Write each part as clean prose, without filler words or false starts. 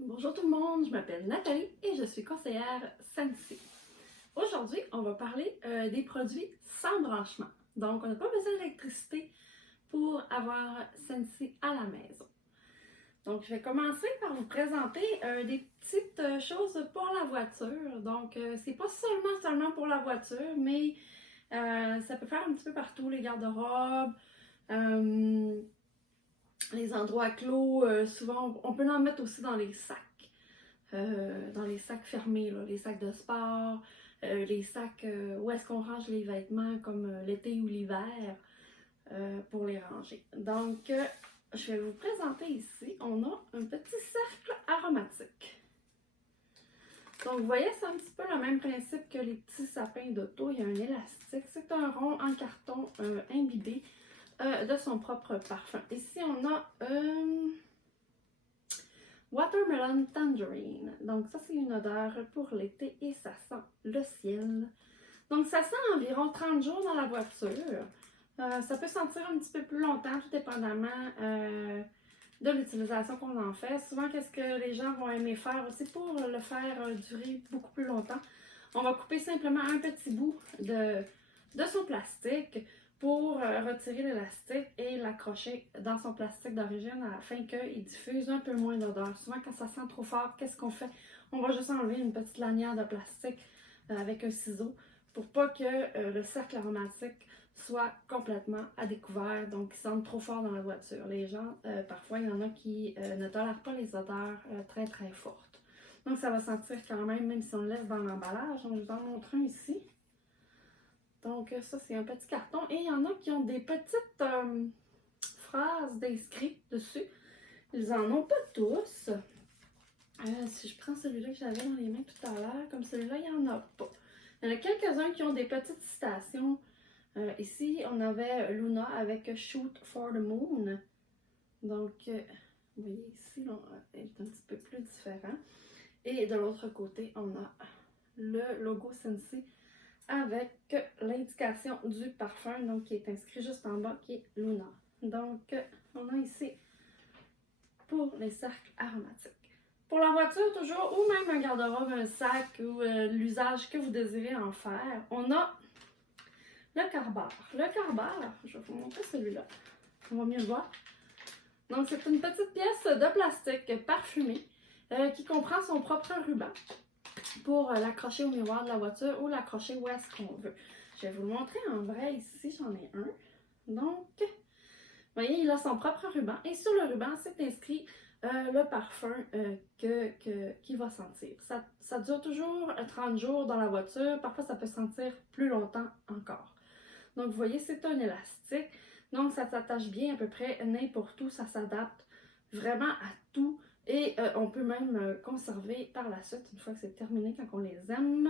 Bonjour tout le monde, je m'appelle Nathalie et je suis conseillère Scentsy. Aujourd'hui, on va parler des produits sans branchement. Donc, on n'a pas besoin d'électricité pour avoir Scentsy à la maison. Donc, je vais commencer par vous présenter des petites choses pour la voiture. Donc, c'est pas seulement pour la voiture, mais ça peut faire un petit peu partout, les garde-robes, les endroits clos. Souvent, on peut en mettre aussi dans les sacs fermés, là, les sacs de sport, les sacs où est-ce qu'on range les vêtements comme l'été ou l'hiver pour les ranger. Donc, je vais vous présenter ici, on a un petit cercle aromatique. Donc, vous voyez, c'est un petit peu le même principe que les petits sapins d'auto. Il y a un élastique. C'est un rond en carton imbibé de son propre parfum. Ici, on a Watermelon Tangerine. Donc ça, c'est une odeur pour l'été et ça sent le ciel. Donc ça sent environ 30 jours dans la voiture. Ça peut sentir un petit peu plus longtemps, tout dépendamment de l'utilisation qu'on en fait. Souvent, qu'est-ce que les gens vont aimer faire aussi pour le faire durer beaucoup plus longtemps? On va couper simplement un petit bout de son plastique pour retirer l'élastique et l'accrocher dans son plastique d'origine afin qu'il diffuse un peu moins d'odeur. Souvent, quand ça sent trop fort, qu'est-ce qu'on fait? On va juste enlever une petite lanière de plastique avec un ciseau pour pas que le cercle aromatique soit complètement à découvert, donc qui sentent trop fort dans la voiture. Les gens, parfois, il y en a qui ne tolèrent pas les odeurs très très fortes. Donc ça va sentir quand même si on le laisse dans l'emballage. Donc je vous en montre un ici. Donc ça c'est un petit carton et il y en a qui ont des petites phrases d'inscrits dessus. Ils en ont pas tous. Si je prends celui-là que j'avais dans les mains tout à l'heure, comme celui-là, il n'y en a pas. Il y en a quelques-uns qui ont des petites citations. Ici, on avait Luna avec Shoot for the Moon. Donc, vous voyez ici, elle est un petit peu plus différent. Et de l'autre côté, on a le logo Scentsy avec l'indication du parfum, donc qui est inscrit juste en bas, qui est Luna. Donc, on a ici pour les cercles aromatiques. Pour la voiture, toujours, ou même un garde-robe, un sac, ou l'usage que vous désirez en faire, on a le carbare. Le carbare, je vais vous montrer celui-là, on va mieux le voir. Donc, c'est une petite pièce de plastique parfumée qui comprend son propre ruban pour l'accrocher au miroir de la voiture ou l'accrocher où est-ce qu'on veut. Je vais vous le montrer en vrai ici, j'en ai un. Donc, vous voyez, il a son propre ruban et sur le ruban, c'est inscrit le parfum qu'il va sentir. Ça dure toujours 30 jours dans la voiture, parfois ça peut sentir plus longtemps encore. Donc, vous voyez, c'est un élastique, donc ça s'attache bien à peu près n'importe où, ça s'adapte vraiment à tout. Et on peut même conserver par la suite, une fois que c'est terminé, quand on les aime,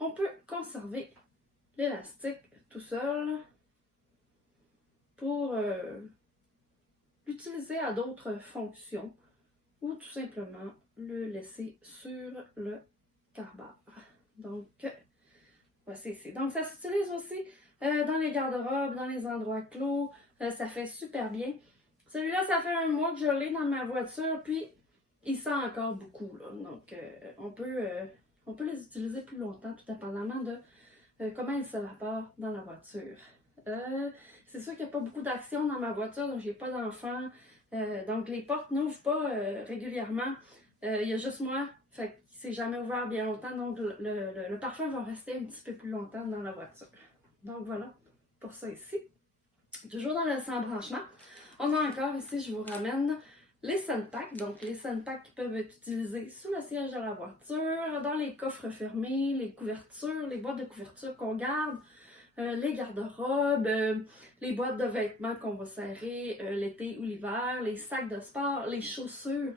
on peut conserver l'élastique tout seul pour l'utiliser à d'autres fonctions ou tout simplement le laisser sur le carbare. Donc, voici ici. Donc, ça s'utilise aussi dans les garde-robes, dans les endroits clos. Ça fait super bien. Celui-là, ça fait un mois que je l'ai dans ma voiture, puis il sent encore beaucoup, là. Donc, on peut les utiliser plus longtemps, tout dépendamment de comment ils s'évaporent dans la voiture. C'est sûr qu'il n'y a pas beaucoup d'action dans ma voiture, donc j'ai pas d'enfant. Donc, les portes n'ouvrent pas régulièrement. Il y a juste moi, fait que c'est jamais ouvert bien longtemps, donc le parfum va rester un petit peu plus longtemps dans la voiture. Donc, voilà pour ça ici. Toujours dans le sans branchement. On a encore ici, je vous ramène les Scentpacks. Donc, les Scentpacks qui peuvent être utilisés sous le siège de la voiture, dans les coffres fermés, les couvertures, les boîtes de couverture qu'on garde, les garde-robes, les boîtes de vêtements qu'on va serrer l'été ou l'hiver, les sacs de sport, les chaussures.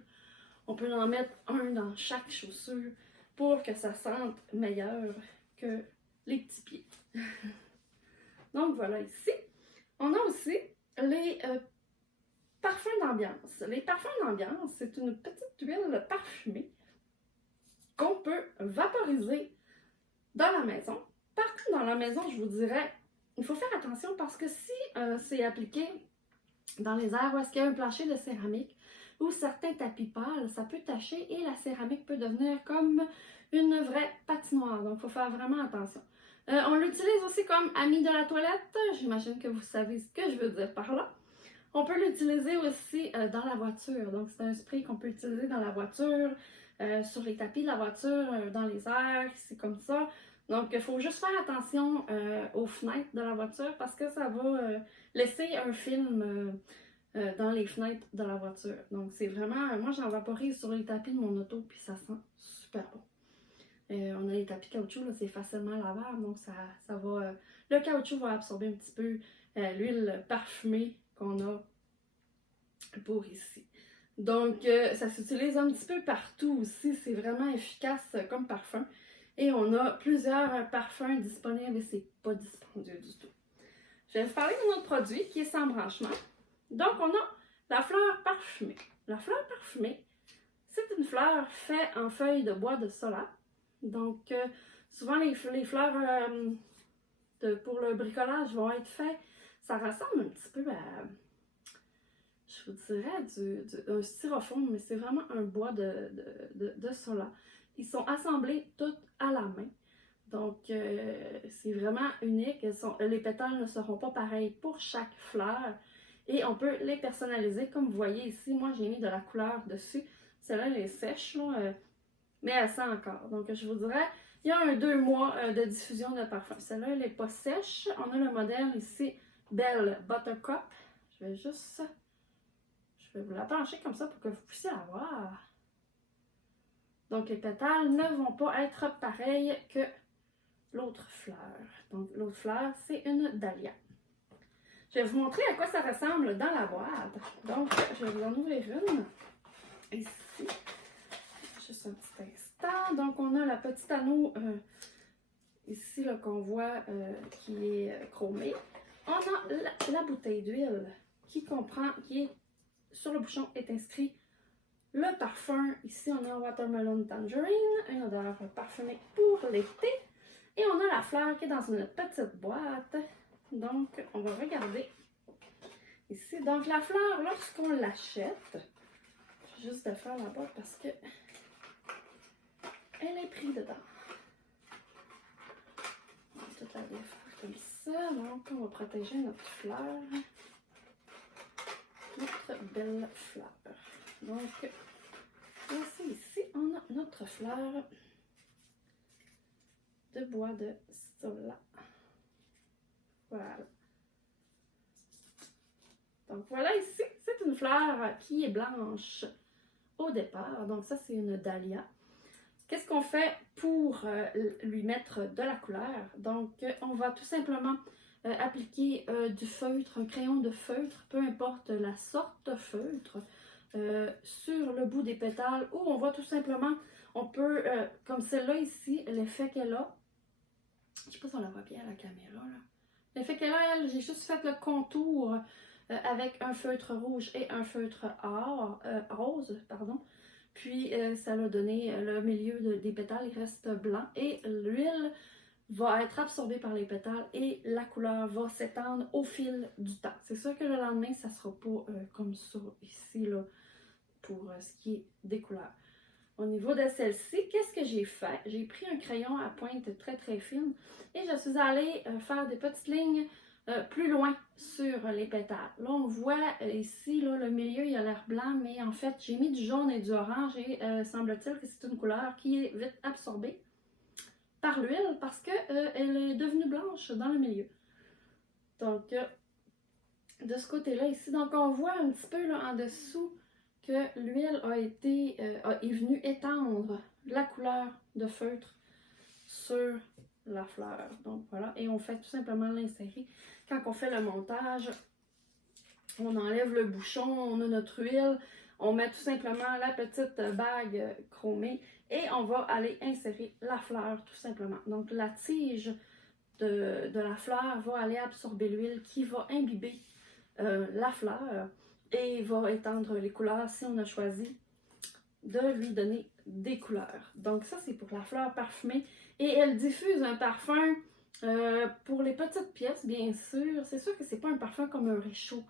On peut en mettre un dans chaque chaussure pour que ça sente meilleur que les petits pieds. Donc, voilà ici. On a aussi les parfums d'ambiance. Les parfums d'ambiance, c'est une petite huile parfumée qu'on peut vaporiser dans la maison. Par contre, dans la maison, je vous dirais, il faut faire attention parce que si c'est appliqué dans les airs où est-ce qu'il y a un plancher de céramique, ou certains tapis pâles, ça peut tacher et la céramique peut devenir comme une vraie patinoire. Donc, il faut faire vraiment attention. On l'utilise aussi comme ami de la toilette. J'imagine que vous savez ce que je veux dire par là. On peut l'utiliser aussi dans la voiture. Donc, c'est un spray qu'on peut utiliser dans la voiture, sur les tapis de la voiture, dans les airs, c'est comme ça. Donc, il faut juste faire attention aux fenêtres de la voiture parce que ça va laisser un film dans les fenêtres de la voiture. Donc, c'est vraiment... moi, j'en vaporise sur les tapis de mon auto, puis ça sent super bon. On a les tapis caoutchouc, c'est facilement lavable, donc ça va... le caoutchouc va absorber un petit peu l'huile parfumée qu'on a pour ici. Donc, ça s'utilise un petit peu partout aussi. C'est vraiment efficace comme parfum. Et on a plusieurs parfums disponibles et c'est pas dispendieux du tout. Je vais vous parler d'un autre produit qui est sans branchement. Donc, on a la fleur parfumée. La fleur parfumée, c'est une fleur faite en feuilles de bois de sola. Donc, souvent, les fleurs pour le bricolage vont être faites. Ça ressemble un petit peu à, je vous dirais, un styrofoam, mais c'est vraiment un bois de sola. Ils sont assemblés toutes à la main. Donc, c'est vraiment unique. Les pétales ne seront pas pareils pour chaque fleur. Et on peut les personnaliser. Comme vous voyez ici, moi, j'ai mis de la couleur dessus. Celle-là, elle est sèche, là, mais elle sent encore. Donc, je vous dirais, il y a 2 mois de diffusion de parfum. Celle-là, elle n'est pas sèche. On a le modèle ici, Belle Buttercup. Je vais vous la pencher comme ça pour que vous puissiez la voir. Donc, les pétales ne vont pas être pareils que l'autre fleur. Donc, l'autre fleur, c'est une dahlia. Je vais vous montrer à quoi ça ressemble dans la boîte. Donc, je vais vous en ouvrir une. Ici. Juste un petit instant. Donc, on a la petite anneau ici qu'on voit qui est chromée. On a la bouteille d'huile qui est sur le bouchon est inscrit le parfum. Ici, on a Watermelon Tangerine, une odeur parfumée pour l'été. Et on a la fleur qui est dans une petite boîte. Donc, on va regarder ici. Donc, la fleur, lorsqu'on l'achète, je vais juste de faire la boîte parce que elle est prise dedans. On va tout la défaire comme ça. Donc, on va protéger notre fleur. Notre belle fleur. Donc, voici ici, on a notre fleur de bois de sola. Voilà. Donc, voilà ici, c'est une fleur qui est blanche au départ. Donc, ça, c'est une dahlia. Qu'est-ce qu'on fait pour lui mettre de la couleur? Donc, on va tout simplement appliquer du feutre, un crayon de feutre, peu importe la sorte de feutre, sur le bout des pétales, ou on va tout simplement, on peut, comme celle-là ici, l'effet qu'elle a, je ne sais pas si on la voit bien à la caméra, là. L'effet qu'elle a, elle, j'ai juste fait le contour avec un feutre rouge et un feutre rose, pardon. Puis, ça l'a donné le milieu des pétales, il reste blanc et l'huile va être absorbée par les pétales et la couleur va s'étendre au fil du temps. C'est sûr que le lendemain, ça ne sera pas comme ça ici, là, pour ce qui est des couleurs. Au niveau de celle-ci, qu'est-ce que j'ai fait? J'ai pris un crayon à pointe très très fine et je suis allée faire des petites lignes plus loin sur les pétales. Là, on voit ici, là, le milieu, il a l'air blanc, mais en fait, j'ai mis du jaune et du orange et semble-t-il que c'est une couleur qui est vite absorbée par l'huile parce qu'elle est devenue blanche dans le milieu. Donc, de ce côté-là, ici, donc on voit un petit peu là, en dessous que l'huile est venue étendre la couleur de feutre sur la fleur. Donc voilà, et on fait tout simplement l'insérer. Quand on fait le montage, on enlève le bouchon, on a notre huile, on met tout simplement la petite bague chromée et on va aller insérer la fleur tout simplement. Donc la tige de la fleur va aller absorber l'huile qui va imbiber la fleur et va étendre les couleurs si on a choisi de lui donner des couleurs. Donc ça, c'est pour la fleur parfumée. Et elle diffuse un parfum pour les petites pièces, bien sûr. C'est sûr que c'est pas un parfum comme un réchaud.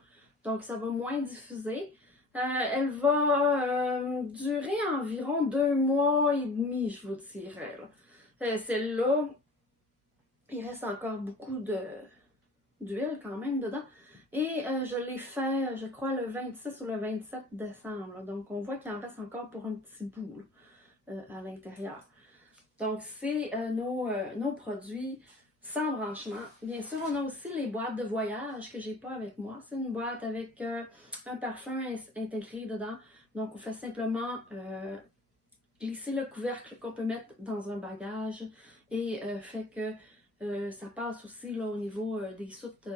Donc ça va moins diffuser. Elle va durer environ 2 mois et demi, je vous dirais. Celle-là, il reste encore beaucoup d'huile quand même dedans. Et je l'ai fait, je crois, le 26 ou le 27 décembre. Là. Donc, on voit qu'il en reste encore pour un petit bout à l'intérieur. Donc, c'est nos produits sans branchement. Bien sûr, on a aussi les boîtes de voyage que j'ai pas avec moi. C'est une boîte avec un parfum intégré dedans. Donc, on fait simplement glisser le couvercle qu'on peut mettre dans un bagage et fait que ça passe aussi là, au niveau des soutes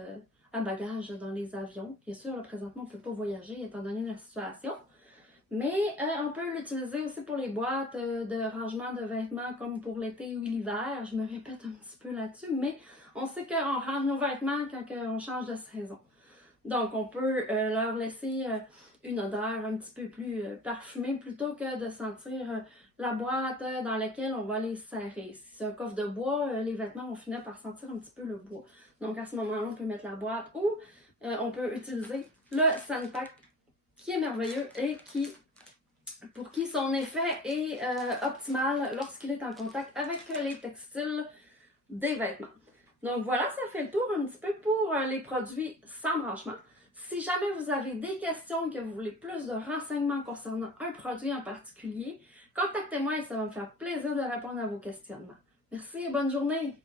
à bagages dans les avions. Bien sûr, là, présentement, on ne peut pas voyager étant donné la situation. Mais on peut l'utiliser aussi pour les boîtes de rangement de vêtements comme pour l'été ou l'hiver. Je me répète un petit peu là-dessus, mais on sait qu'on range nos vêtements quand on change de saison. Donc, on peut leur laisser une odeur un petit peu plus parfumée plutôt que de sentir la boîte dans laquelle on va les serrer. Si c'est un coffre de bois, les vêtements vont finir par sentir un petit peu le bois. Donc, à ce moment-là, on peut mettre la boîte ou on peut utiliser le Sandpack qui est merveilleux et pour qui son effet est optimal lorsqu'il est en contact avec les textiles des vêtements. Donc voilà, ça fait le tour un petit peu pour les produits sans branchement. Si jamais vous avez des questions, que vous voulez plus de renseignements concernant un produit en particulier, contactez-moi et ça va me faire plaisir de répondre à vos questionnements. Merci et bonne journée!